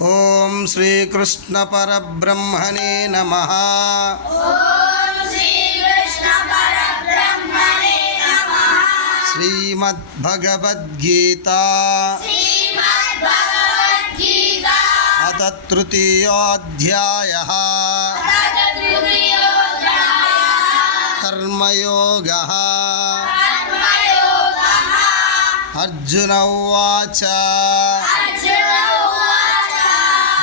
ఓం శ్రీకృష్ణ పరబ్రహ్మణే నమ. శ్రీమద్భగవద్గీత. అత తృతీయోధ్యాయ కర్మయోగ. అర్జున ఉచ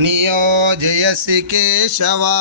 नियोजयसि केशवा।